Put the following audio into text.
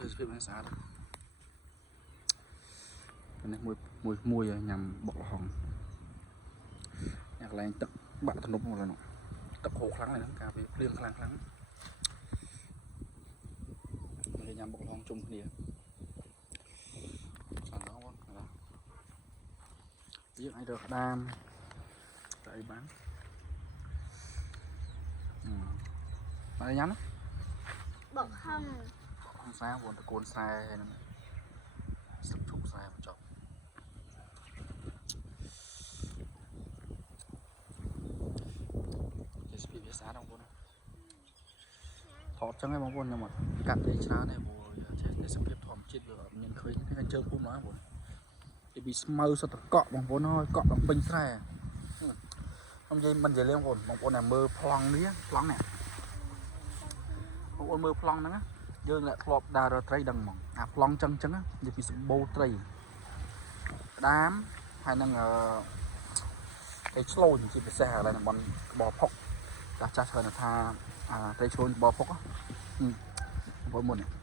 ទៅស្វាស្អាតនេះមួយញ៉ាំបុកល្ហុងអ្នកកន្លែងទឹកបាក់ទំនប់មកឡើយនោះទឹកហូរខ្លាំងហើយហ្នឹងការវាភ្លៀងខ្លាំងមកញ៉ាំបុកល្ហុងជុំគ្នាស្អាតបងយើងអាចរកក្តាមទៅអីបានមកញ៉ាំណាបុកហឹមខ្សែបងតកូនខ្សែហ្នឹងស្លឹកឈូកខ្សែបញ្ចប់វាស្អាតបងប្អូនថតចឹងឯងបងប្អូនខ្ញុំអត់កាត់ទេច្រើនទេព្រោះទេសភាពធម្មជាតិវាអត់មានឃើញតែជើងពុំណាបងប្អូនពីពីស្មៅសុទ្ធតកក់បងប្អូនហើយកក់ដល់ពេញស្រែខ្ញុំនិយាយមិននិយាយលេងបងប្អូនតែមើលប្លង់នេះប្លង់នេះបងប្អូនមើលប្លង់ហ្នឹងយើងធ្លាប់ដើររកត្រីដឹងហ្មងអាប្លង់ចឹងនិយាយពីសម្បូរត្រីក្តាមហើយនឹងត្រីឆ្លូញជាពិសេសឥឡូវតំបន់ក្បោផុកចាស់ច្រើនថាត្រីឆ្លូញក្បោផុកបងប្អូនមុន